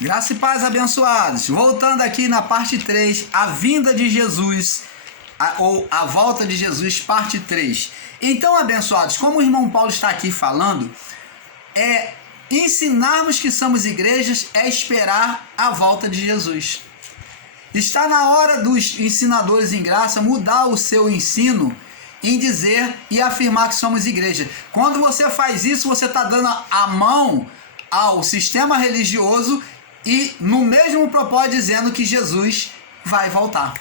Graça e paz, abençoados. Voltando aqui na parte 3, a vinda de Jesus, ou a volta de Jesus, parte 3. Então, abençoados, como o irmão Paulo está aqui falando, ensinarmos que somos igrejas é esperar a volta de Jesus. Está na hora dos ensinadores em graça mudar o seu ensino em dizer e afirmar que somos igreja. Quando você faz isso, você está dando a mão ao sistema religioso e no mesmo propósito dizendo que Jesus vai voltar.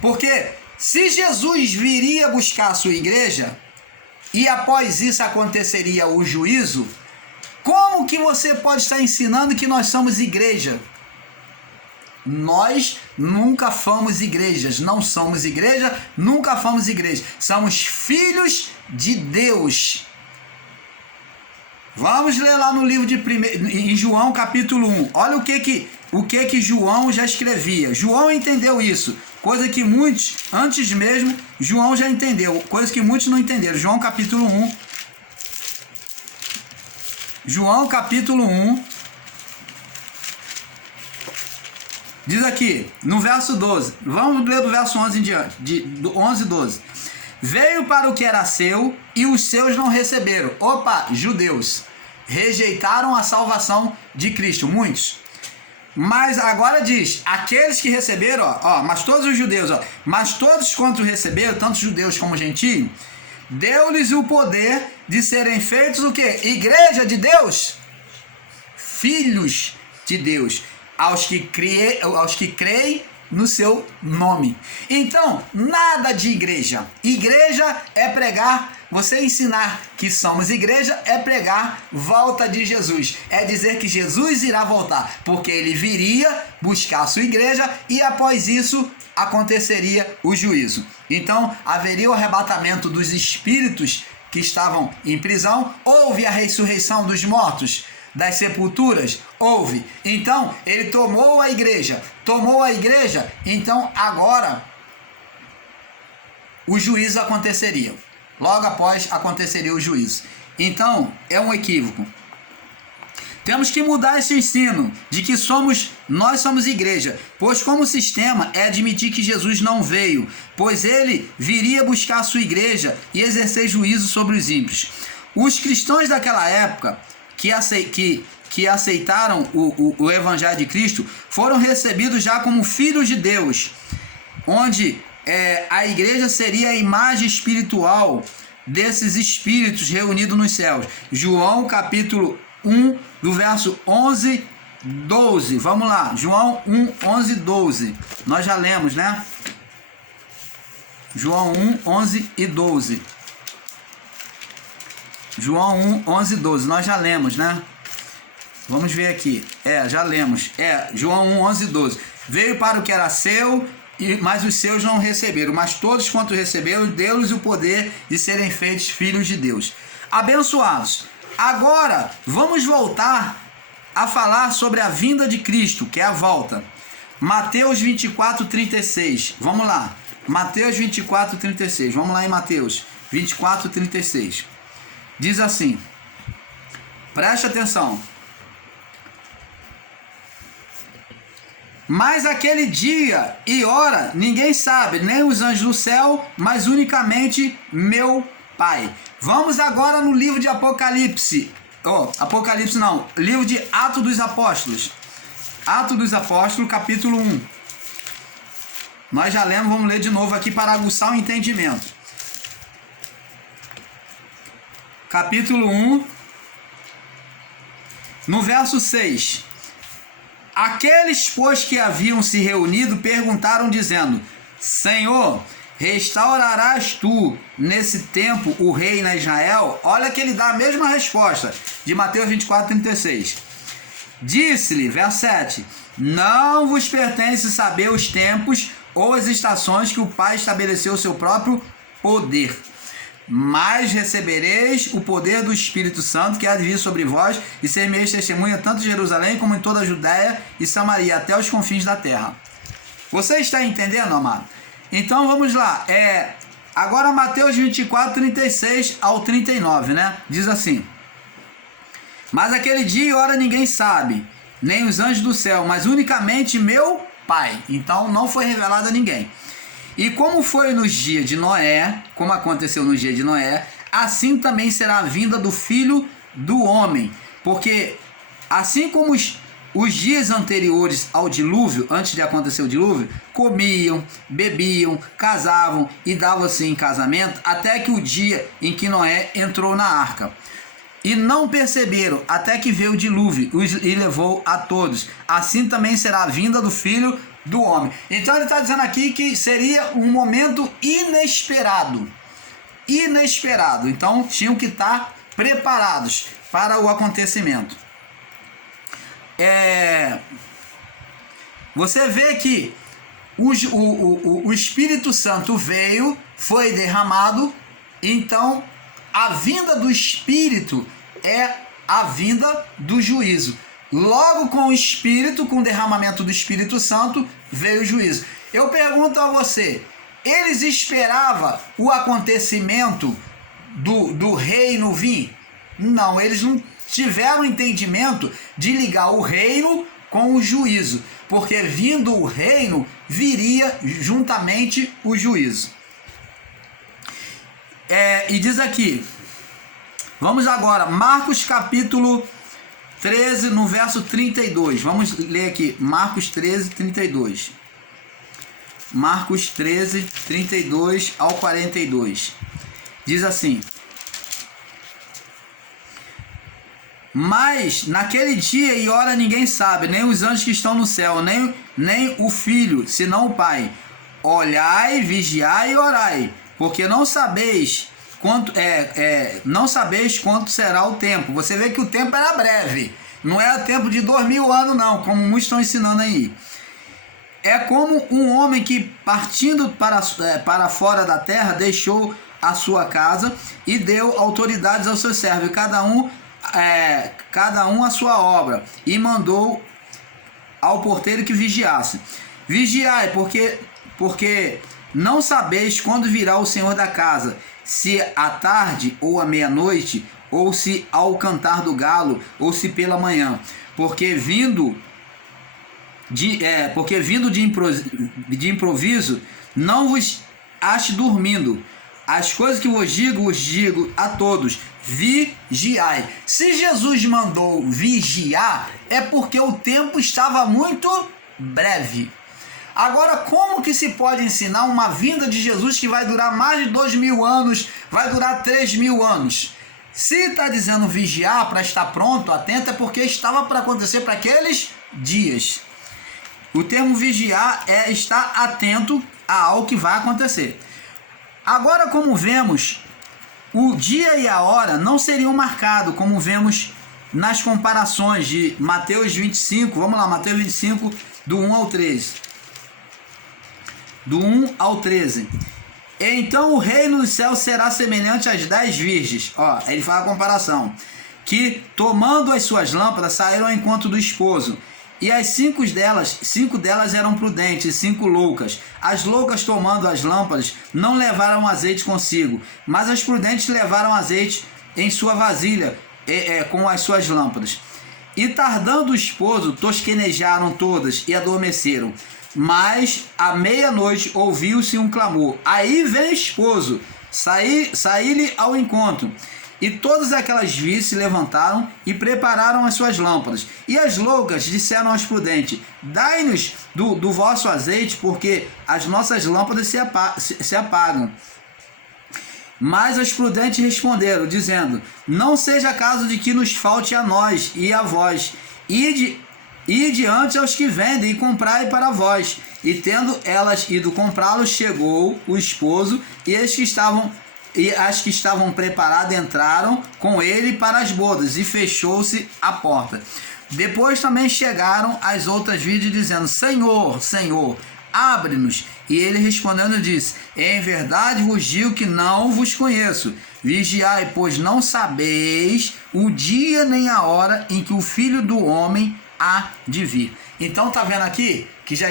Porque se Jesus viria buscar a sua igreja e após isso aconteceria o juízo, como que você pode estar ensinando que nós somos igreja? Nós nunca fomos igrejas, não somos igreja, nunca fomos igreja. Somos filhos de Deus. Vamos ler lá no livro em João capítulo 1. Olha o que João já escrevia. João entendeu isso, coisa que muitos, antes mesmo, João já entendeu, coisa que muitos não entenderam. João capítulo 1. João capítulo 1. Diz aqui, no verso 12, vamos ler do verso 11 em diante, do 11 e 12. Veio para o que era seu e os seus não receberam. Opa, judeus, rejeitaram a salvação de Cristo, muitos. Mas agora diz, aqueles que receberam, mas todos os judeus, mas todos quanto receberam, tanto judeus como gentios, deu-lhes o poder de serem feitos o quê? Igreja de Deus? Filhos de Deus. Aos que creem no seu nome. Então, nada de igreja. Igreja é pregar, você ensinar que somos igreja é pregar volta de Jesus. É dizer que Jesus irá voltar, porque ele viria buscar a sua igreja e após isso aconteceria o juízo. Então, haveria o arrebatamento dos espíritos que estavam em prisão, houve a ressurreição dos mortos, das sepulturas, houve. Então, ele tomou a igreja, então agora o juízo aconteceria. Logo após aconteceria o juízo. Então, é um equívoco. Temos que mudar esse ensino de que nós somos igreja, pois como sistema é admitir que Jesus não veio, pois ele viria buscar a sua igreja e exercer juízo sobre os ímpios. Os cristãos daquela época que aceitaram o Evangelho de Cristo foram recebidos já como filhos de Deus, onde a igreja seria a imagem espiritual desses espíritos reunidos nos céus. João capítulo 1, do verso 11, 12. Vamos lá, João 1, 11, 12. Nós já lemos, né? João 1, 11 e 12. João 1, 11 e 12. Nós já lemos, né? Vamos ver aqui. Já lemos. João 1, 11 e 12. Veio para o que era seu, mas os seus não receberam. Mas todos quanto receberam, deu-lhes o poder de serem feitos filhos de Deus. Abençoados. Agora, vamos voltar a falar sobre a vinda de Cristo, que é a volta. Mateus 24, 36. Vamos lá. Mateus 24, 36. Vamos lá em Mateus 24, 36. Diz assim, preste atenção. Mas aquele dia e hora ninguém sabe, nem os anjos do céu, mas unicamente meu Pai. Vamos agora no livro de Apocalipse. Apocalipse não, livro de Atos dos Apóstolos. Atos dos Apóstolos, capítulo 1. Nós já lemos, vamos ler de novo aqui para aguçar o entendimento. Capítulo 1, no verso 6. Aqueles, pois, que haviam se reunido, perguntaram, dizendo, Senhor, restaurarás tu, nesse tempo, o reino a Israel? Olha que ele dá a mesma resposta, de Mateus 24, 36. Disse-lhe, verso 7, não vos pertence saber os tempos ou as estações que o Pai estabeleceu o seu próprio poder. Mas recebereis o poder do Espírito Santo que há de vir sobre vós e ser-me-eis testemunha tanto em Jerusalém como em toda a Judéia e Samaria, até os confins da terra. Você está entendendo, amado? Então vamos lá. Agora Mateus 24, 36 ao 39, né? Diz assim. Mas aquele dia e hora ninguém sabe, nem os anjos do céu, mas unicamente meu Pai. Então não foi revelado a ninguém. E como foi nos dias de Noé, como aconteceu nos dias de Noé, assim também será a vinda do Filho do Homem. Porque assim como os dias anteriores ao dilúvio, antes de acontecer o dilúvio, comiam, bebiam, casavam e davam-se em casamento, até que o dia em que Noé entrou na arca. E não perceberam, até que veio o dilúvio e levou a todos. Assim também será a vinda do Filho do Homem. Então ele está dizendo aqui que seria um momento inesperado. Inesperado. Então tinham que estar preparados para o acontecimento. Você vê que o Espírito Santo veio, foi derramado, então a vinda do Espírito é a vinda do juízo. Logo com o Espírito, com o derramamento do Espírito Santo, veio o juízo. Eu pergunto a você, eles esperavam o acontecimento do reino vir? Não, eles não tiveram entendimento de ligar o reino com o juízo, porque vindo o reino, viria juntamente o juízo. E diz aqui, vamos agora, Marcos capítulo 13, no verso 32. Vamos ler aqui, Marcos 13, 32. Marcos 13, 32 ao 42. Diz assim: mas naquele dia e hora ninguém sabe, nem os anjos que estão no céu, nem o Filho, senão o Pai. Olhai, vigiai e orai, porque não sabeis quanto será o tempo. Você vê que o tempo era breve, não é o tempo de 2000 anos não, como muitos estão ensinando aí. É como um homem que, partindo para fora da terra, deixou a sua casa e deu autoridades aos seus servos, cada um a sua obra, e mandou ao porteiro que vigiasse. Vigiai, porque não sabeis quando virá o Senhor da casa, se à tarde ou à meia-noite, ou se ao cantar do galo, ou se pela manhã, porque vindo de improviso, não vos ache dormindo. As coisas que vos digo a todos: vigiai. Se Jesus mandou vigiar, é porque o tempo estava muito breve. Agora, como que se pode ensinar uma vinda de Jesus que vai durar mais de 2000 anos, vai durar 3000 anos? Se está dizendo vigiar para estar pronto, atento, é porque estava para acontecer para aqueles dias. O termo vigiar é estar atento a algo que vai acontecer. Agora, como vemos, o dia e a hora não seriam marcados, como vemos nas comparações de Mateus 25. Vamos lá, Mateus 25, do 1 ao 13. Do 1 ao 13. Então o reino dos céus será semelhante às 10 virgens. Ele faz a comparação. Que, tomando as suas lâmpadas, saíram ao encontro do esposo. E as 5 delas eram prudentes e 5 loucas. As loucas, tomando as lâmpadas, não levaram azeite consigo, mas as prudentes levaram azeite em sua vasilha com as suas lâmpadas. E tardando o esposo, tosquenejaram todas e adormeceram. Mas à meia-noite ouviu-se um clamor: aí vem o esposo, saí-lhe ao encontro. E todas aquelas virgens se levantaram e prepararam as suas lâmpadas. E as loucas disseram aos prudentes: dai-nos do vosso azeite, porque as nossas lâmpadas se apagam. Mas as prudentes responderam, dizendo: não seja caso de que nos falte a nós e a vós. E diante aos que vendem e comprai para vós. E tendo elas ido comprá-lo, chegou o esposo, e as que estavam preparadas entraram com ele para as bodas, e fechou-se a porta. Depois também chegaram as outras virgens, dizendo: Senhor, Senhor, abre-nos. E ele respondendo disse: em verdade vos digo que não vos conheço. Vigiai, pois não sabeis o dia nem a hora em que o Filho do Homem há de vir. Então tá vendo aqui que já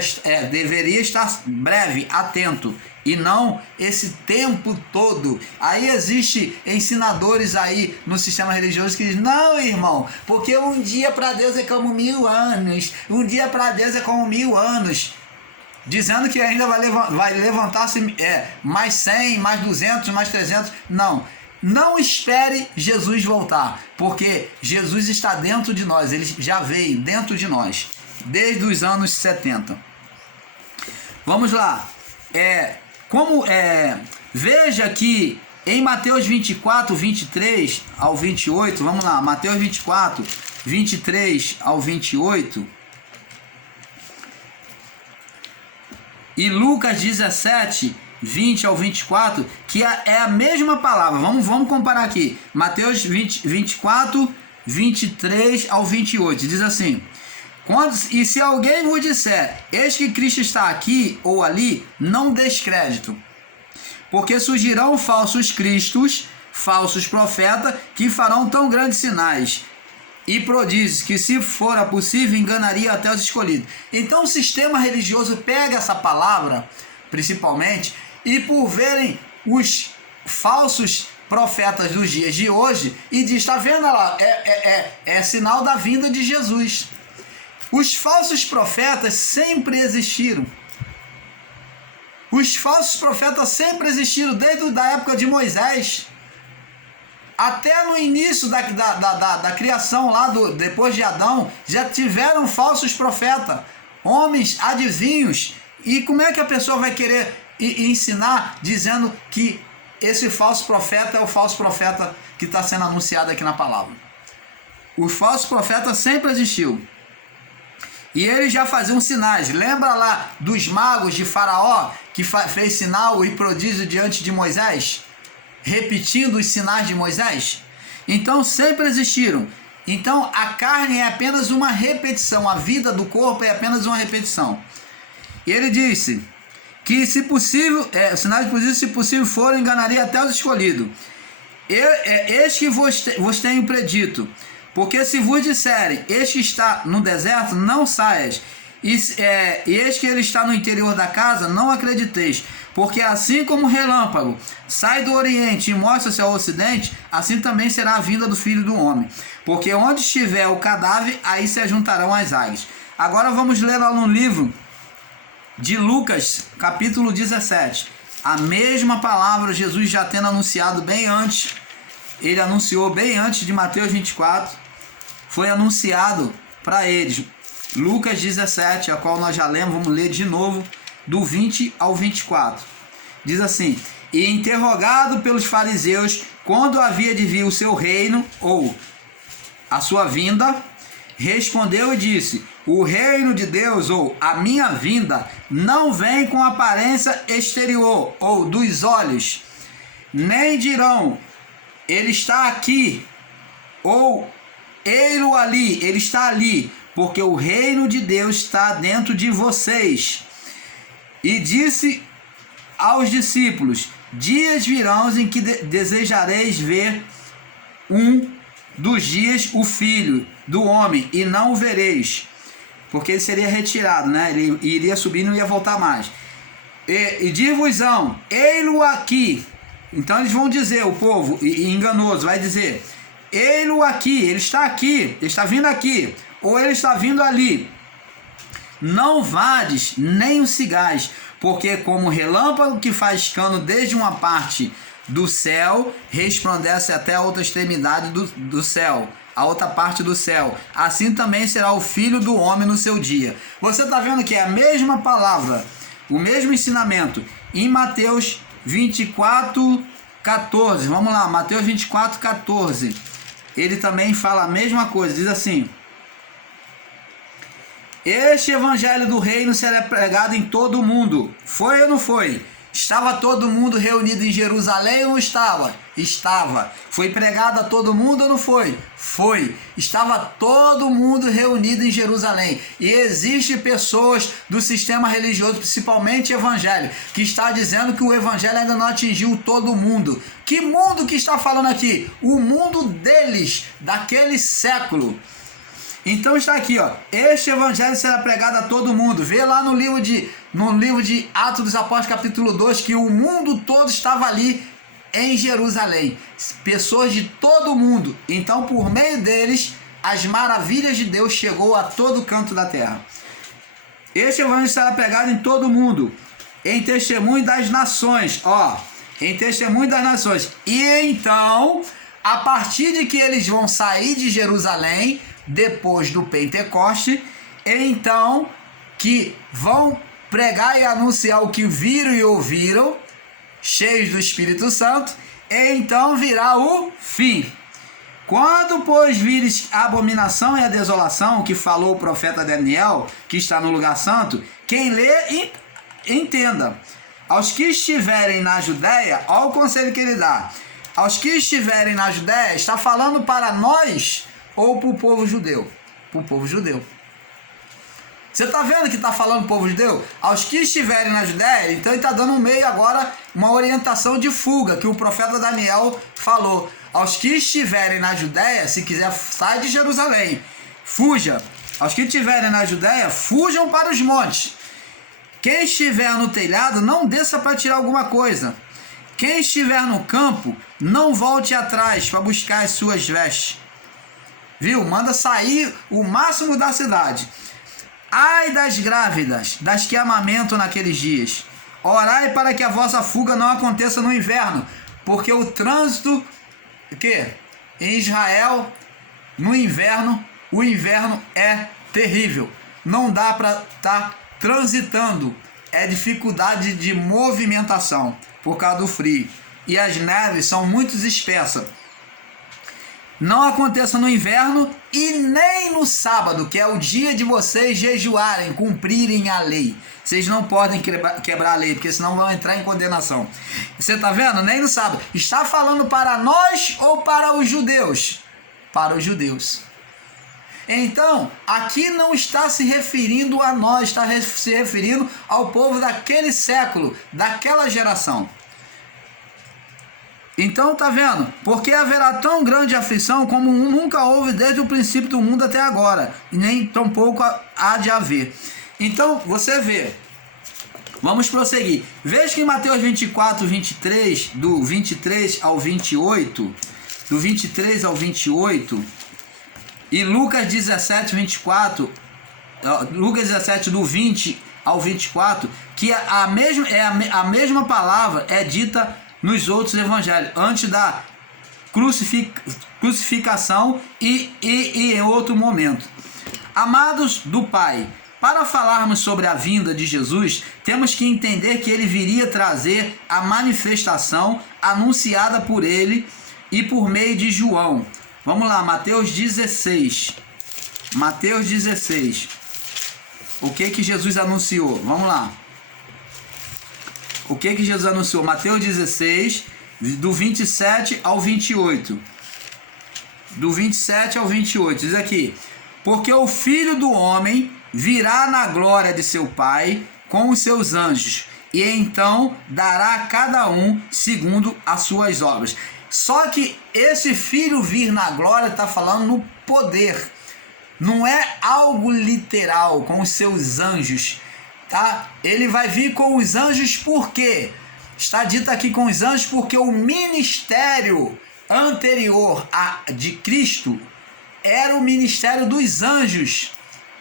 deveria estar breve, atento, e não esse tempo todo. Aí existe ensinadores aí no sistema religioso que dizem, não, irmão, porque um dia para Deus é como 1000 anos, um dia para Deus é como 1000 anos, dizendo que ainda vai levantar-se mais 100, mais 200, mais 300. Não espere Jesus voltar, porque Jesus está dentro de nós, ele já veio dentro de nós, desde os anos 70. Vamos lá. Veja que em Mateus 24, 23 ao 28, vamos lá, Mateus 24, 23 ao 28, e Lucas 17, 20 ao 24, que é a mesma palavra. Vamos comparar aqui. Mateus 24, 23 ao 28, diz assim: e se alguém vos disser, eis que Cristo está aqui ou ali, não deis crédito, porque surgirão falsos cristos, falsos profetas, que farão tão grandes sinais e prodígios, que se fora possível, enganaria até os escolhidos. Então o sistema religioso pega essa palavra, principalmente, e por verem os falsos profetas dos dias de hoje, e diz, está vendo lá, é sinal da vinda de Jesus. Os falsos profetas sempre existiram. Os falsos profetas sempre existiram, desde a época de Moisés, até no início da criação, lá depois de Adão, já tiveram falsos profetas, homens adivinhos. E como é que a pessoa vai querer ensinar dizendo que esse falso profeta é o falso profeta que está sendo anunciado aqui na palavra? Os falsos profetas sempre existiu. E eles já faziam sinais. Lembra lá dos magos de Faraó, que fez sinal e prodígio diante de Moisés? Repetindo os sinais de Moisés? Então sempre existiram. Então a carne é apenas uma repetição. A vida do corpo é apenas uma repetição. E ele disse que, se possível, sinais de prodígio, se possível for, enganaria até os escolhidos. Eis que vos tenho predito. Porque se vos disserem, este está no deserto, não saias, e eis que ele está no interior da casa, não acrediteis. Porque assim como o relâmpago sai do oriente e mostra-se ao ocidente, assim também será a vinda do Filho do Homem. Porque onde estiver o cadáver, aí se ajuntarão as águias. Agora vamos ler lá no livro de Lucas, capítulo 17. A mesma palavra, Jesus já tendo anunciado bem antes. Ele anunciou bem antes de Mateus 24, foi anunciado para eles. Lucas 17, a qual nós já lemos, vamos ler de novo, do 20 ao 24. Diz assim: e interrogado pelos fariseus, quando havia de vir o seu reino, ou a sua vinda, respondeu e disse: o reino de Deus, ou a minha vinda, não vem com aparência exterior, ou dos olhos, nem dirão, ele está aqui, ou ei-lo ali, ele está ali, porque o reino de Deus está dentro de vocês. E disse aos discípulos: dias virão em que desejareis ver um dos dias o Filho do Homem, e não o vereis, porque ele seria retirado, né? Ele iria subir e não ia voltar mais. E dir-vos-ão, ei-lo aqui. Então eles vão dizer, o povo enganoso vai dizer: ei-lo aqui, ele está vindo aqui, ou ele está vindo ali. Não vades nem o sigais, porque como relâmpago que faz cano desde uma parte do céu, resplandece até a outra extremidade do céu, a outra parte do céu, assim também será o Filho do Homem no seu dia. Você está vendo que é a mesma palavra, o mesmo ensinamento, em Mateus 24, 14. Vamos lá, Mateus 24, 14. Ele também fala a mesma coisa, diz assim: este evangelho do reino será pregado em todo o mundo. Foi ou não foi? Estava todo mundo reunido em Jerusalém ou não estava? Estava. Foi pregado a todo mundo ou não foi? Foi. Estava todo mundo reunido em Jerusalém. E existem pessoas do sistema religioso, principalmente evangélico, que está dizendo que o evangelho ainda não atingiu todo mundo. Que mundo que está falando aqui? O mundo deles, daquele século. Então está aqui, ó. Este evangelho será pregado a todo mundo. Vê lá no livro de Atos dos Apóstolos, capítulo 2, que o mundo todo estava ali em Jerusalém. Pessoas de todo o mundo. Então, por meio deles, as maravilhas de Deus chegou a todo canto da terra. Este evangelho será pregado em todo o mundo, em testemunho das nações, ó, em testemunho das nações. E então, a partir de que eles vão sair de Jerusalém, depois do Pentecoste, então que vão pregar e anunciar o que viram e ouviram, cheios do Espírito Santo, e então virá o fim. Quando, pois, vires a abominação e a desolação, que falou o profeta Daniel, que está no lugar santo, quem lê, entenda. Aos que estiverem na Judéia, olha o conselho que ele dá. Aos que estiverem na Judéia, está falando para nós ou para o povo judeu? Para o povo judeu. Você está vendo que está falando povo judeu? Aos que estiverem na Judéia, então ele está dando um meio agora, uma orientação de fuga, que o profeta Daniel falou. Aos que estiverem na Judéia, se quiser, sai de Jerusalém, fuja. Aos que estiverem na Judéia, fujam para os montes. Quem estiver no telhado, não desça para tirar alguma coisa. Quem estiver no campo, não volte atrás para buscar as suas vestes. Viu? Manda sair o máximo da cidade. Ai das grávidas, das que amamentam naqueles dias. Orai para que a vossa fuga não aconteça no inverno, porque o trânsito em Israel, no inverno, o inverno é terrível. Não dá para estar transitando. É dificuldade de movimentação por causa do frio. E as neves são muito espessas. Não aconteça no inverno e nem no sábado, que é o dia de vocês jejuarem, cumprirem a lei. Vocês não podem quebrar a lei, porque senão vão entrar em condenação. Você está vendo? Nem no sábado. Está falando para nós ou para os judeus? Para os judeus. Então, aqui não está se referindo a nós, está se referindo ao povo daquele século, daquela geração. Então, tá vendo? Porque haverá tão grande aflição como nunca houve desde o princípio do mundo até agora, e nem tampouco há de haver. Então, você vê. Vamos prosseguir. Veja que em Mateus 24, 23, do 23 ao 28, do 23 ao 28, e Lucas 17, 24, Lucas 17, do 20 ao 24, que a mesma palavra é dita nos outros evangelhos, antes da crucificação e em outro momento. Amados do Pai, para falarmos sobre a vinda de Jesus, temos que entender que ele viria trazer a manifestação anunciada por ele e por meio de João. Vamos lá, Mateus 16. Mateus 16. O que Jesus anunciou? Vamos lá. O que Jesus anunciou? Mateus 16, do 27 ao 28. Do 27 ao 28. Diz aqui: porque o Filho do Homem virá na glória de seu Pai com os seus anjos, e então dará a cada um segundo as suas obras. Só que esse Filho vir na glória está falando no poder. Não é algo literal, com os seus anjos. Tá? Ele vai vir com os anjos por quê? Está dito aqui com os anjos porque o ministério anterior de Cristo era o ministério dos anjos,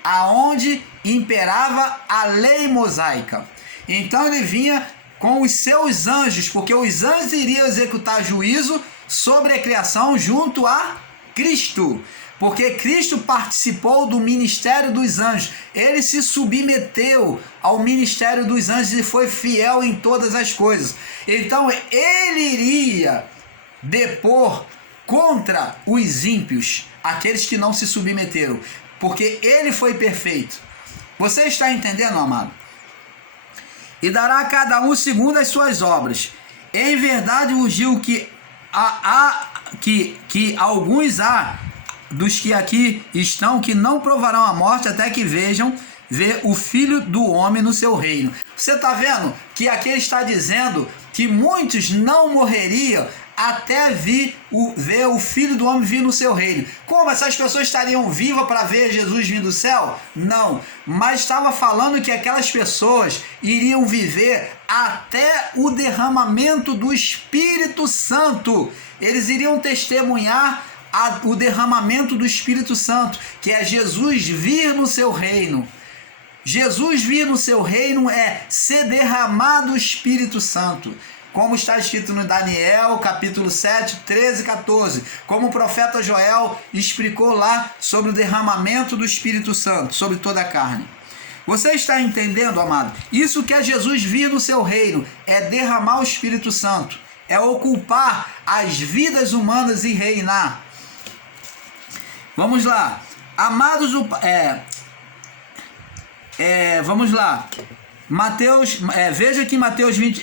aonde imperava a lei mosaica. Então ele vinha com os seus anjos, porque os anjos iriam executar juízo sobre a criação junto a Cristo. Porque Cristo participou do ministério dos anjos. Ele se submeteu ao ministério dos anjos e foi fiel em todas as coisas. Então ele iria depor contra os ímpios, aqueles que não se submeteram, porque ele foi perfeito. Você está entendendo, amado? E dará a cada um segundo as suas obras. Em verdade vos digo que alguns há dos que aqui estão que não provarão a morte até que vejam ver o Filho do Homem no seu reino. Você está vendo que aqui ele está dizendo que muitos não morreriam até ver o Filho do Homem vir no seu reino. Como? Essas pessoas estariam vivas para ver Jesus vir do céu? Não, mas estava falando que aquelas pessoas iriam viver até o derramamento do Espírito Santo. Eles iriam testemunhar o derramamento do Espírito Santo, que é Jesus vir no seu reino. Jesus vir no seu reino é ser derramado o Espírito Santo, como está escrito no Daniel, capítulo 7, 13 e 14, como o profeta Joel explicou lá sobre o derramamento do Espírito Santo sobre toda a carne. Você está entendendo, amado? Isso que é Jesus vir no seu reino, é derramar o Espírito Santo, é ocupar as vidas humanas e reinar. Vamos lá, amados, vamos lá, Mateus, veja aqui Mateus 20,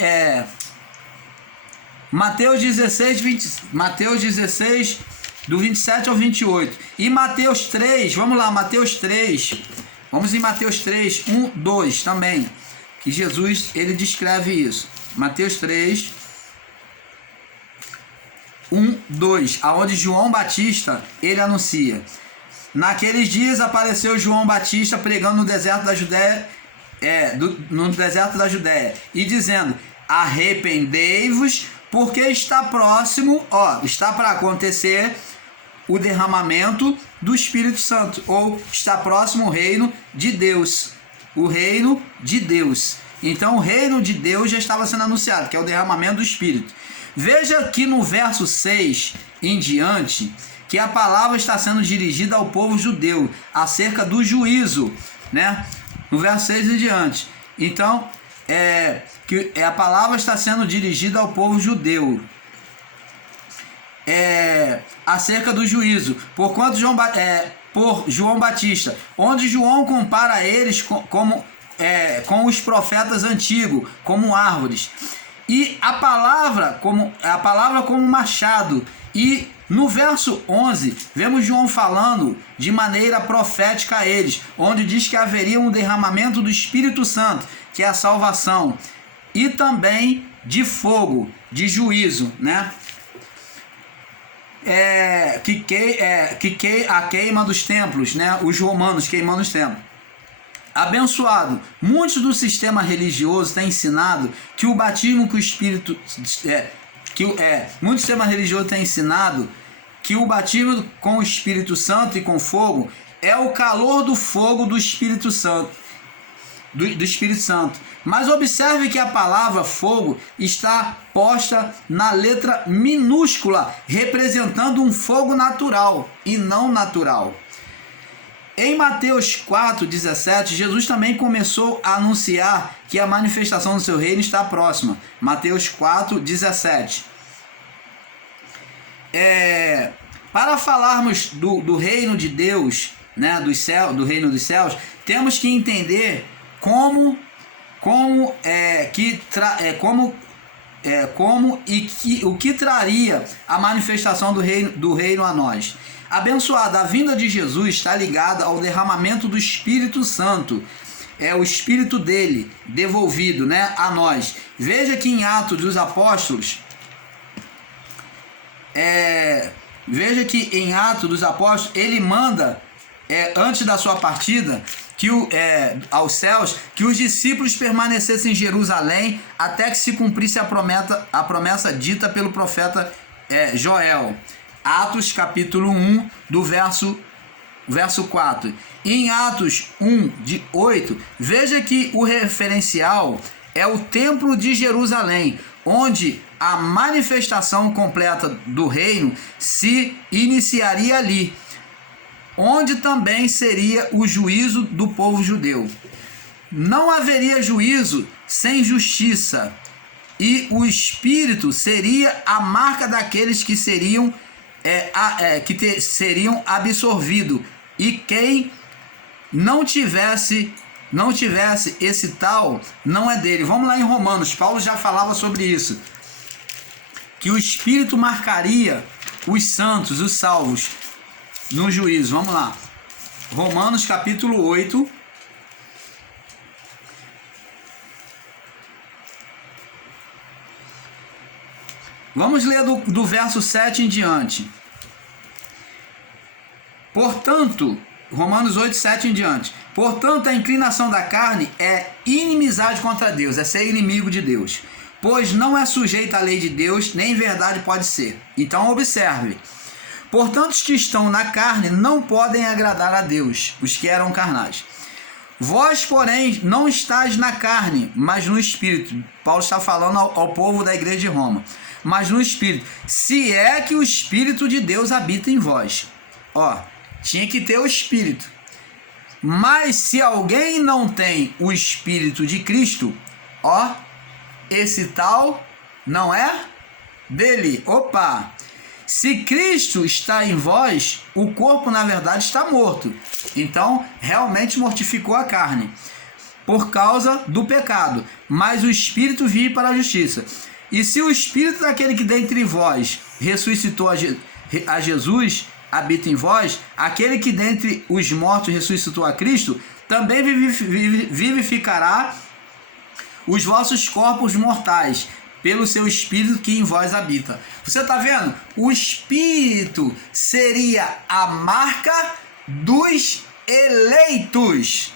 Mateus 16, do 27 ao 28, e Mateus 3, vamos lá, Mateus 3, vamos em Mateus 3, 1, 2 também, que Jesus, ele descreve isso, Mateus 3, 1, 2, aonde João Batista, ele anuncia: naqueles dias apareceu João Batista pregando no deserto da Judéia, no deserto da Judéia, e dizendo: arrependei-vos, porque está próximo, está para acontecer o derramamento do Espírito Santo, ou está próximo o reino de Deus, o reino de Deus. Então o reino de Deus já estava sendo anunciado, que é o derramamento do Espírito. Veja aqui no verso 6 em diante, que a palavra está sendo dirigida ao povo judeu, acerca do juízo, né? No verso 6 em diante. Então, a palavra está sendo dirigida ao povo judeu, acerca do juízo, por João Batista, onde João compara eles com os profetas antigos, como árvores, e a palavra como machado. E no verso 11, vemos João falando de maneira profética a eles, onde diz que haveria um derramamento do Espírito Santo, que é a salvação, e também de fogo, de juízo, né? A queima dos templos, né? Os romanos queimando os templos. Abençoado, muitos do sistema religioso têm ensinado que o batismo com o Espírito muito sistema religioso tem ensinado que o batismo com o Espírito Santo e com fogo é o calor do fogo do Espírito Santo, do Espírito Santo. Mas observe que a palavra fogo está posta na letra minúscula, representando um fogo natural e não natural. Em Mateus 4,17, Jesus também começou a anunciar que a manifestação do seu reino está próxima. Mateus 4,17. Para falarmos do reino de Deus, né, do reino dos céus, temos que entender o que traria a manifestação do reino a nós. Abençoado, a vinda de Jesus está ligada ao derramamento do Espírito Santo. É o Espírito dele devolvido, né, a nós. Veja que em Atos dos Apóstolos, ele manda, antes da sua partida, aos céus, que os discípulos permanecessem em Jerusalém até que se cumprisse a promessa dita pelo profeta Joel. Atos capítulo 1, do verso 4. E em Atos 1, de 8, veja que o referencial é o templo de Jerusalém, onde a manifestação completa do reino se iniciaria ali, onde também seria o juízo do povo judeu. Não haveria juízo sem justiça, e o Espírito seria a marca daqueles que seriam seriam absorvidos, e quem não tivesse esse tal, não é dele. Vamos lá em Romanos, Paulo já falava sobre isso, que o Espírito marcaria os santos, os salvos, no juízo. Vamos lá, Romanos capítulo 8, Vamos ler do verso 7 em diante. Portanto, Romanos 8, 7 em diante. Portanto, a inclinação da carne é inimizade contra Deus, é ser inimigo de Deus, pois não é sujeita à lei de Deus, nem em verdade pode ser. Então, observe. Portanto, os que estão na carne não podem agradar a Deus, os que eram carnais. Vós, porém, não estáis na carne, mas no Espírito. Paulo está falando ao povo da igreja de Roma. Mas no Espírito. Se é que o Espírito de Deus habita em vós. Ó, tinha que ter o Espírito. Mas se alguém não tem o Espírito de Cristo, ó, esse tal não é dele. Opa! Se Cristo está em vós, o corpo na verdade está morto. Então, realmente mortificou a carne por causa do pecado, mas o Espírito vive para a justiça. E se o Espírito daquele que dentre vós ressuscitou a Jesus habita em vós, aquele que dentre os mortos ressuscitou a Cristo, também vivificará os vossos corpos mortais, pelo seu Espírito que em vós habita. Você está vendo? O Espírito seria a marca dos eleitos.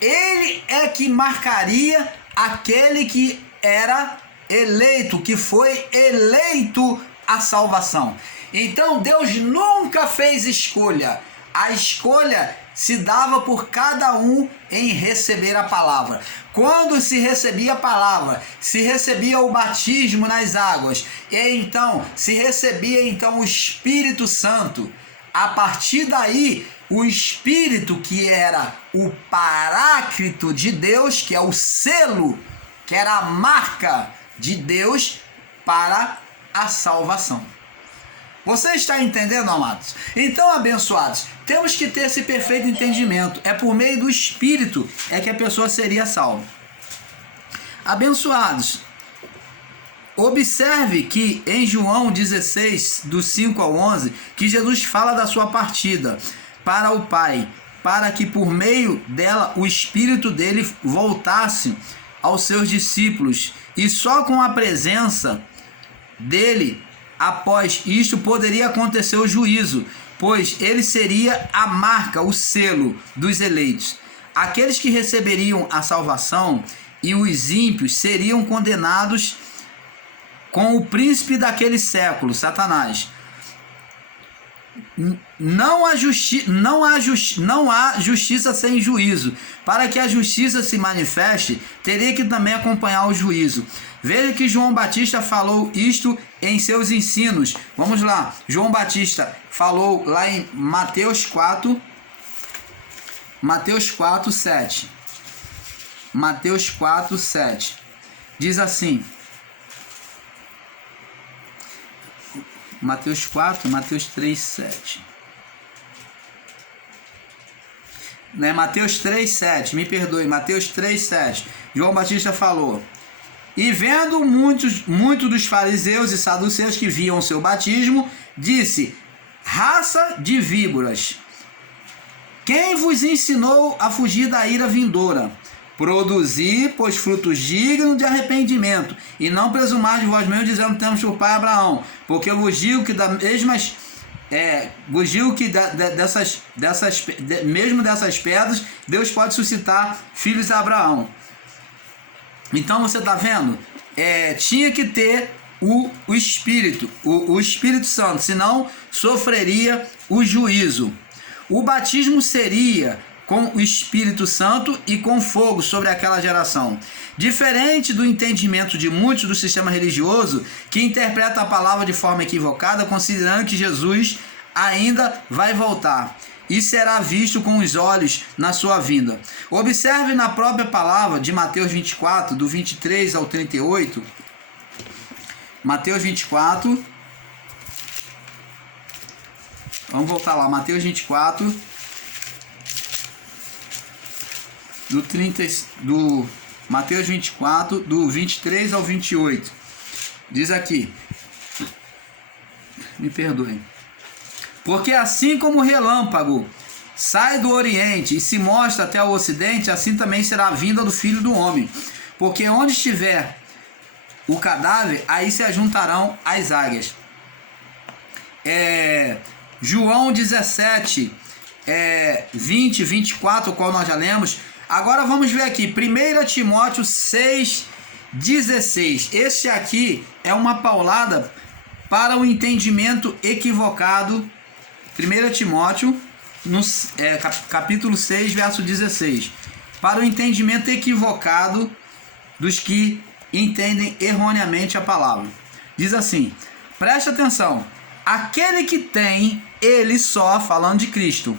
Ele é que marcaria aquele que era eleito, que foi eleito à salvação. Então Deus nunca fez escolha. A escolha se dava por cada um em receber a palavra. Quando se recebia a palavra, se recebia o batismo nas águas, e então se recebia então o Espírito Santo. A partir daí, o Espírito, que era o Paráclito de Deus, que é o selo, que era a marca de Deus para a salvação. Você está entendendo, amados? Então, abençoados, temos que ter esse perfeito entendimento. É por meio do Espírito é que a pessoa seria salva. Abençoados, observe que em João 16, do 5 ao 11, que Jesus fala da sua partida para o Pai, para que por meio dela o Espírito dele voltasse aos seus discípulos, e só com a presença dele, após isto, poderia acontecer o juízo, pois ele seria a marca, o selo dos eleitos. Aqueles que receberiam a salvação e os ímpios seriam condenados com o príncipe daquele século, Satanás. Não há justiça sem juízo. Para que a justiça se manifeste, teria que também acompanhar o juízo. Veja que João Batista falou isto em seus ensinos. Vamos lá. João Batista falou lá em Mateus 4, 7. Mateus 4, 7. Diz assim. Mateus 4, Mateus 3, 7. Não é Mateus 3, 7, me perdoe, Mateus 3, 7. João Batista falou: e vendo muitos dos fariseus e saduceus que viam o seu batismo, disse: raça de víboras, quem vos ensinou a fugir da ira vindoura? Produzir, pois, frutos dignos de arrependimento, e não presumar de vós mesmos, dizendo: temos por pai Abraão, porque eu vos digo que mesmo dessas pedras, Deus pode suscitar filhos a Abraão. Então você está vendo? Tinha que ter o Espírito, o Espírito Santo, senão sofreria o juízo. O batismo seria com o Espírito Santo e com fogo sobre aquela geração. Diferente do entendimento de muitos do sistema religioso, que interpreta a palavra de forma equivocada, considerando que Jesus ainda vai voltar e será visto com os olhos na sua vinda. Observe na própria palavra de Mateus 24, do 23 ao 38. Mateus 24. Vamos voltar lá. Mateus 24. Do Mateus 24, do 23 ao 28. Diz aqui. Me perdoem. Porque assim como o relâmpago sai do Oriente e se mostra até o Ocidente, assim também será a vinda do Filho do Homem. Porque onde estiver o cadáver, aí se ajuntarão as águias. João 17, 20, 24, o qual nós já lemos. Agora vamos ver aqui, 1 Timóteo 6, 16. Este aqui é uma paulada para o entendimento equivocado. 1 Timóteo, capítulo 6, verso 16. Para o entendimento equivocado dos que entendem erroneamente a palavra. Diz assim, preste atenção. Aquele que tem, ele só, falando de Cristo,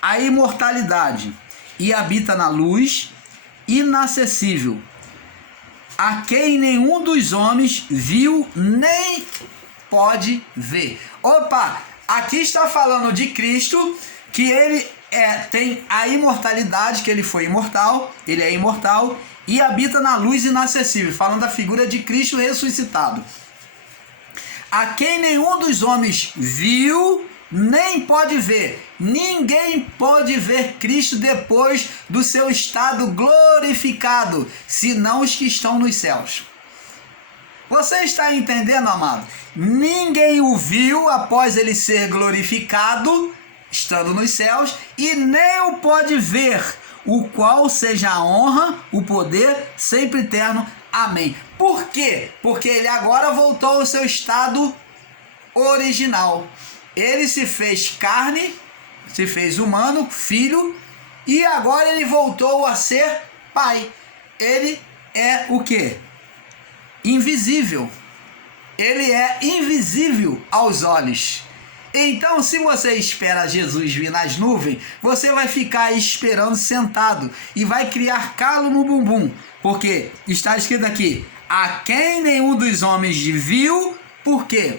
a imortalidade e habita na luz inacessível, a quem nenhum dos homens viu nem pode ver. Opa, aqui está falando de Cristo, que ele tem a imortalidade, que ele foi imortal, ele é imortal e habita na luz inacessível, falando da figura de Cristo ressuscitado. A quem nenhum dos homens viu, nem pode ver. Ninguém pode ver Cristo depois do seu estado glorificado, senão os que estão nos céus. Você está entendendo, amado? Ninguém o viu após ele ser glorificado, estando nos céus, e nem o pode ver, o qual seja a honra, o poder, sempre eterno. Amém. Por quê? Porque ele agora voltou ao seu estado original. Ele se fez carne, se fez humano, filho, e agora ele voltou a ser pai. Ele é o quê? Invisível. Ele é invisível aos olhos. Então, se você espera Jesus vir nas nuvens, você vai ficar esperando sentado e vai criar calo no bumbum, porque está escrito aqui, a quem nenhum dos homens viu, por quê?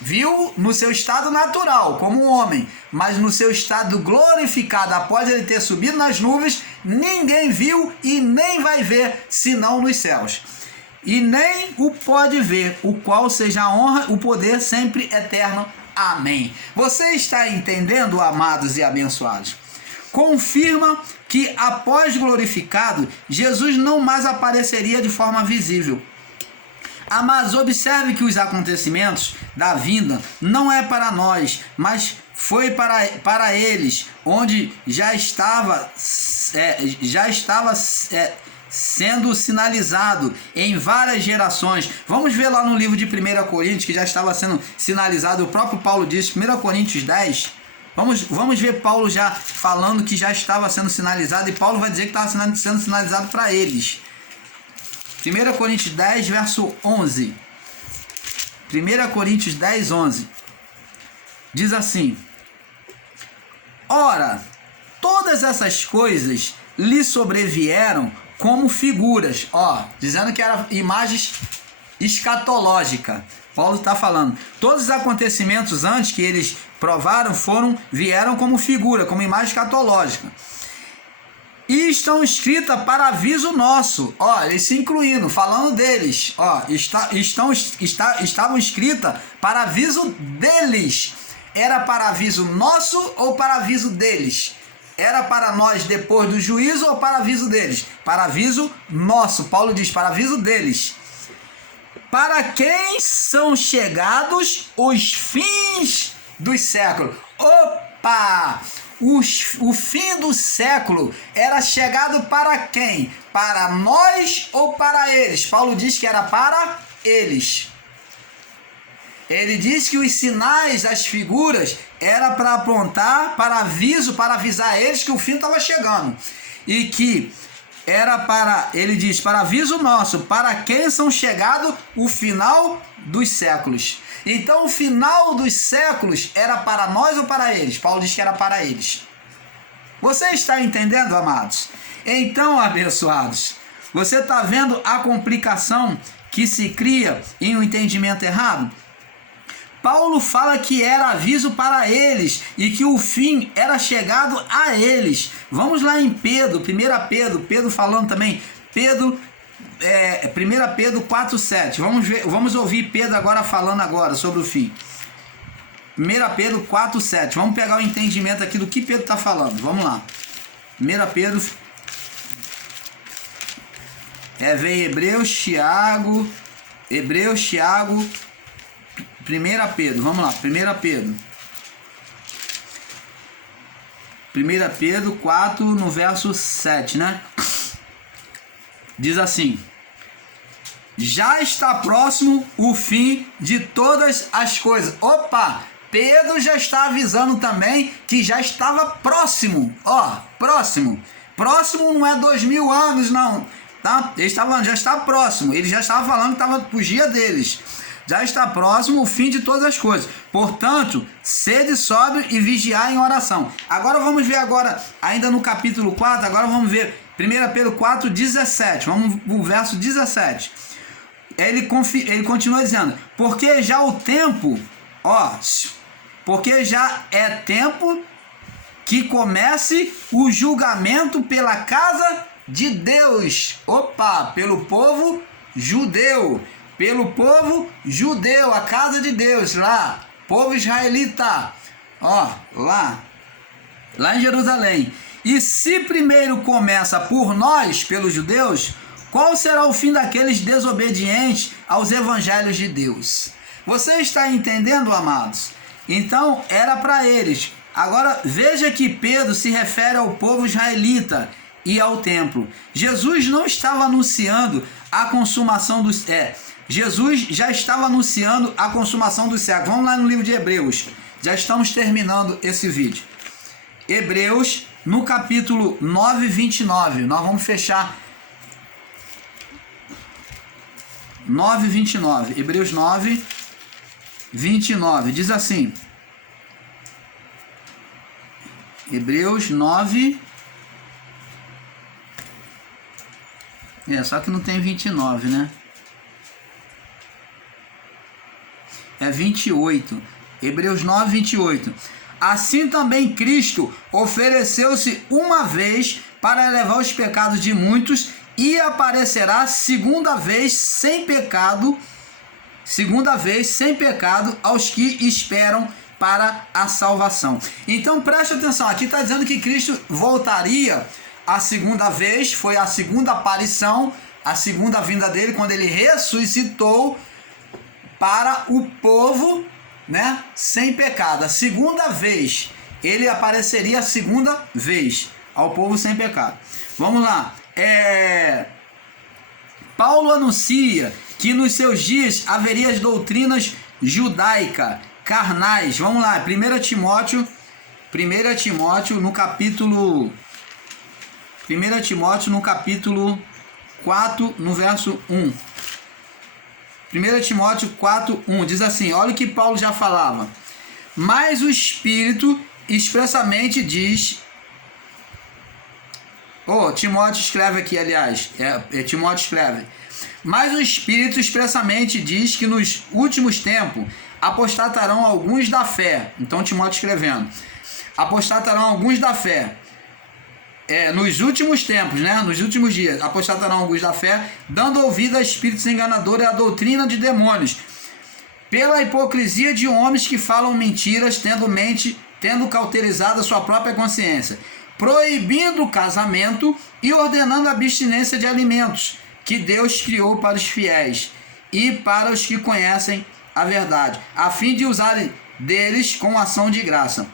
Viu no seu estado natural, como um homem, mas no seu estado glorificado, após ele ter subido nas nuvens, ninguém viu e nem vai ver, senão nos céus. E nem o pode ver, o qual seja a honra, o poder sempre eterno. Amém. Você está entendendo, amados e abençoados? Confirma que após glorificado, Jesus não mais apareceria de forma visível. Mas observe que os acontecimentos da vinda não é para nós, mas foi para eles, onde já estava sendo sinalizado em várias gerações. Vamos ver lá no livro de 1 Coríntios, que já estava sendo sinalizado, o próprio Paulo disse, 1 Coríntios 10, vamos ver Paulo já falando que já estava sendo sinalizado, e Paulo vai dizer que estava sendo sinalizado para eles. 1 Coríntios 10, verso 11. 1 Coríntios 10, 11. Diz assim, ora, todas essas coisas lhe sobrevieram como figuras, dizendo que eram imagens escatológicas. Paulo está falando, todos os acontecimentos antes que eles provaram vieram como figura, como imagem escatológica. E estão escritas para aviso nosso, eles se incluindo, falando deles, estavam escritas para aviso deles. Era para aviso nosso ou para aviso deles? Era para nós depois do juízo ou para aviso deles? Para aviso nosso. Paulo diz, para aviso deles. Para quem são chegados os fins dos séculos? Opa! O fim do século era chegado para quem? Para nós ou para eles? Paulo diz que era para eles. Ele diz que os sinais das figuras era para apontar, para aviso, para avisar eles que o fim estava chegando. E que era para, ele diz, para aviso nosso, para quem são chegado o final dos séculos. Então o final dos séculos era para nós ou para eles? Paulo diz que era para eles. Você está entendendo, amados? Então, abençoados, você está vendo a complicação que se cria em um entendimento errado? Paulo fala que era aviso para eles e que o fim era chegado a eles. Vamos lá em Pedro, 1 Pedro falando também, 1 Pedro 4,7. Vamos ouvir Pedro falando sobre o fim. 1 Pedro 4,7. Vamos pegar o entendimento aqui do que Pedro está falando. Vamos lá. 1 Pedro. Vem Hebreus, Tiago, Hebreus, Tiago, 1 Pedro, vamos lá, 1 Pedro. 1 Pedro 4, no verso 7, né? Diz assim: já está próximo o fim de todas as coisas. Opa! Pedro já está avisando também que já estava próximo. Ó, próximo. Próximo não é 2000 anos, não. Tá? Ele estava, já está próximo. Ele já estava falando que estava pro dia deles. Já está próximo o fim de todas as coisas. Portanto, sede sóbrio e vigiar em oração. Agora vamos ver agora, ainda no capítulo 4, agora vamos ver 1 Pedro 4, 17. Vamos o verso 17. Ele continua dizendo, porque já o tempo, porque já é tempo que comece o julgamento pela casa de Deus. Opa, pelo povo judeu. Pelo povo judeu, a casa de Deus, lá, povo israelita, lá em Jerusalém. E se primeiro começa por nós, pelos judeus, qual será o fim daqueles desobedientes aos evangelhos de Deus? Você está entendendo, amados? Então, era para eles. Agora, veja que Pedro se refere ao povo israelita e ao templo. Jesus não estava anunciando a consumação dos... Jesus já estava anunciando a consumação dos séculos. Vamos lá no livro de Hebreus. Já estamos terminando esse vídeo. Hebreus, no capítulo 9, 29. Nós vamos fechar 9, 29. Hebreus 9, 29. Diz assim. Hebreus 9. Só que não tem 29, né? É 28. Hebreus 9, 28. Assim também Cristo ofereceu-se uma vez para levar os pecados de muitos e aparecerá segunda vez sem pecado aos que esperam para a salvação. Então preste atenção, aqui está dizendo que Cristo voltaria a segunda vez, foi a segunda aparição, a segunda vinda dele, quando ele ressuscitou para o povo, né, sem pecado. A segunda vez, ele apareceria a segunda vez ao povo sem pecado. Vamos lá. Paulo anuncia que nos seus dias haveria as doutrinas judaicas, carnais. Vamos lá, 1 Timóteo no capítulo 4, no verso 1. 1 Timóteo 4, 1, diz assim, olha o que Paulo já falava. Mas o Espírito expressamente diz... Timóteo escreve aqui, aliás. Timóteo escreve. Mas o Espírito expressamente diz que nos últimos tempos apostatarão alguns da fé. Então Timóteo escrevendo. Apostatarão alguns da fé. Nos últimos tempos, né? Nos últimos dias, apostatarão alguns da fé, dando ouvido a espíritos enganadores e a doutrina de demônios, pela hipocrisia de homens que falam mentiras, tendo cauterizado a sua própria consciência, proibindo o casamento e ordenando a abstinência de alimentos que Deus criou para os fiéis e para os que conhecem a verdade, a fim de usarem deles com ação de graça.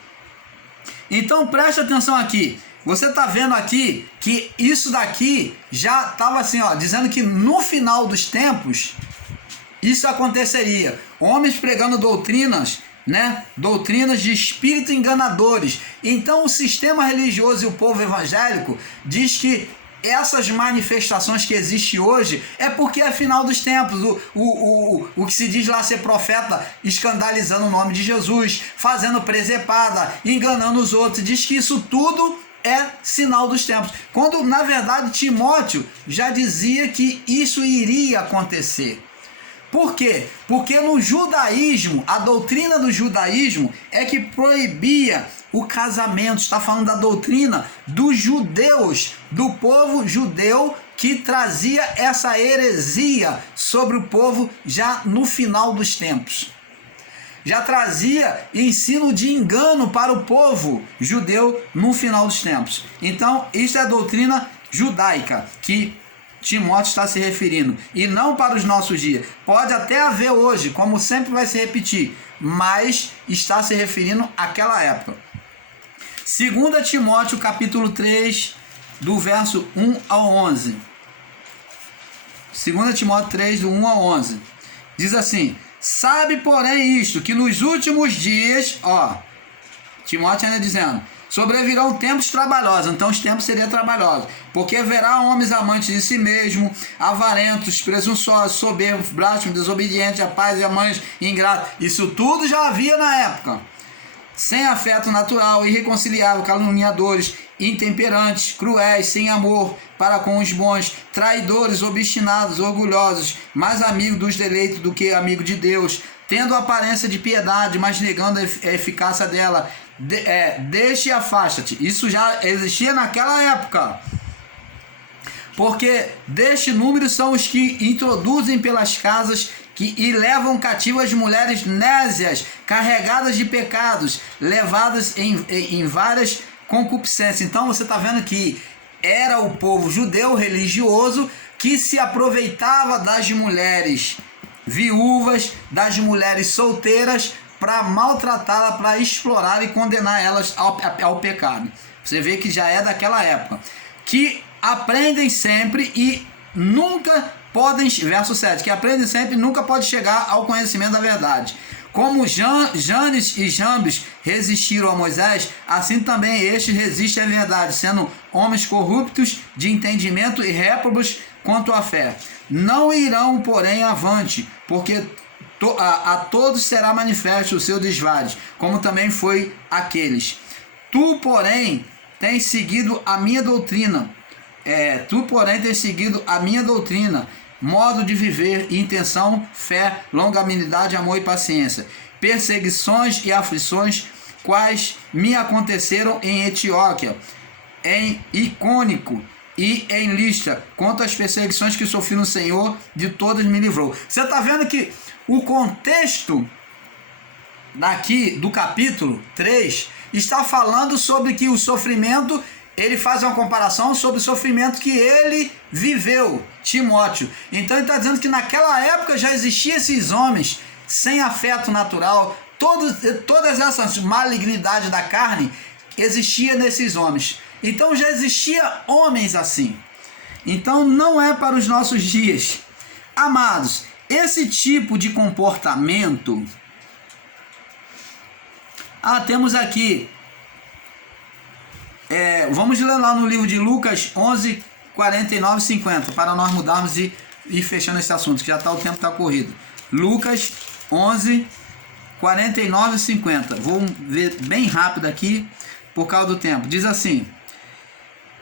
Então preste atenção aqui. Você está vendo aqui que isso daqui já estava assim, dizendo que no final dos tempos isso aconteceria. Homens pregando doutrinas, né? Doutrinas de espíritos enganadores. Então o sistema religioso e o povo evangélico diz que essas manifestações que existem hoje é porque é final dos tempos. O que se diz lá ser profeta escandalizando o nome de Jesus, fazendo presepada, enganando os outros. Diz que isso tudo é sinal dos tempos. Quando, na verdade, Timóteo já dizia que isso iria acontecer. Por quê? Porque no judaísmo, a doutrina do judaísmo é que proibia o casamento. Está falando da doutrina dos judeus, do povo judeu, que trazia essa heresia sobre o povo já no final dos tempos. Já trazia ensino de engano para o povo judeu no final dos tempos. Então, isso é a doutrina judaica, que Timóteo está se referindo, e não para os nossos dias. Pode até haver hoje, como sempre vai se repetir, mas está se referindo àquela época. 2 Timóteo capítulo 3, do verso 1 ao 11. 2 Timóteo 3, do 1 ao 11. Diz assim: sabe, porém, isto, que nos últimos dias, Timóteo ainda dizendo, sobrevirão tempos trabalhosos. Então os tempos seriam trabalhosos, porque haverá homens amantes de si mesmo, avarentos, presunçosos, soberbos, blasfemos, desobedientes a pais e a mães, ingratos. Isso tudo já havia na época. Sem afeto natural, irreconciliável, caluniadores, intemperantes, cruéis, sem amor para com os bons, traidores, obstinados, orgulhosos, mais amigos dos deleitos do que amigo de Deus, tendo aparência de piedade, mas negando a eficácia dela. Deixe e afasta-te. Isso já existia naquela época. Porque deste número são os que introduzem pelas casas e levam cativas as mulheres nésias, carregadas de pecados, levadas em várias concupiscências. Então você está vendo que era o povo judeu religioso que se aproveitava das mulheres viúvas, das mulheres solteiras, para maltratá-la, para explorar e condenar elas ao pecado. Você vê que já é daquela época. Que aprendem sempre e nunca podem, verso 7, que aprendem sempre e nunca podem chegar ao conhecimento da verdade. Como Janes e Jambes resistiram a Moisés, assim também estes resistem à verdade, sendo homens corruptos de entendimento e réprobos quanto à fé. Não irão, porém, avante, porque a todos será manifesto o seu desvario, como também foi aqueles. Tu, porém, tens seguido a minha doutrina. Modo de viver, intenção, fé, longanimidade, amor e paciência. Perseguições e aflições, quais me aconteceram em Etióquia, em Icônico e em Listra. Quanto às perseguições que sofri no Senhor, de todas me livrou. Você está vendo que o contexto daqui do capítulo 3 está falando sobre que o sofrimento, ele faz uma comparação sobre o sofrimento que ele viveu, Timóteo. Então ele está dizendo que naquela época já existiam esses homens sem afeto natural, todas essas malignidades da carne existiam nesses homens. Então já existia homens assim. Então não é para os nossos dias. Amados, esse tipo de comportamento... temos aqui... vamos ler lá no livro de Lucas 11, 49 e 50, para nós mudarmos e ir fechando esse assunto, que já o tempo está corrido. Lucas 11, 49 e 50. Vou ver bem rápido aqui, por causa do tempo. Diz assim: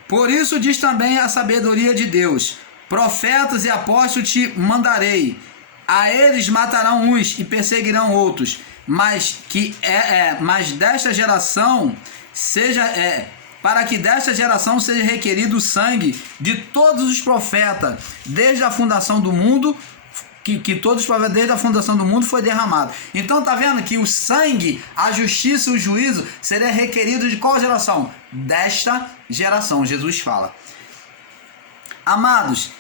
por isso diz também a sabedoria de Deus: profetas e apóstolos te mandarei, a eles matarão uns e perseguirão outros, mas desta geração para que desta geração seja requerido o sangue de todos os profetas, desde a fundação do mundo, que todos os profetas desde a fundação do mundo foi derramado. Então tá vendo que o sangue, a justiça e o juízo seria requerido de qual geração? Desta geração, Jesus fala. Amados,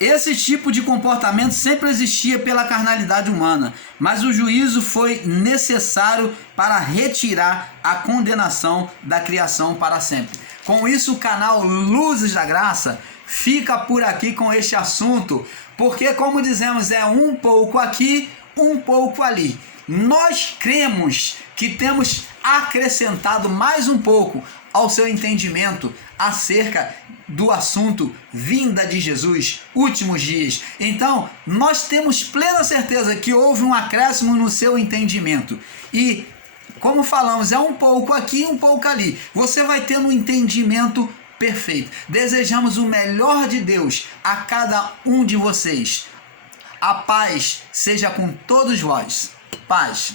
esse tipo de comportamento sempre existia pela carnalidade humana, mas o juízo foi necessário para retirar a condenação da criação para sempre. Com isso, o canal Luzes da Graça fica por aqui com este assunto, porque, como dizemos, é um pouco aqui, um pouco ali. Nós cremos que temos acrescentado mais um pouco ao seu entendimento acerca do assunto vinda de Jesus, últimos dias. Então, nós temos plena certeza que houve um acréscimo no seu entendimento. E, como falamos, é um pouco aqui, um pouco ali. Você vai ter um entendimento perfeito. Desejamos o melhor de Deus a cada um de vocês. A paz seja com todos vós. Paz.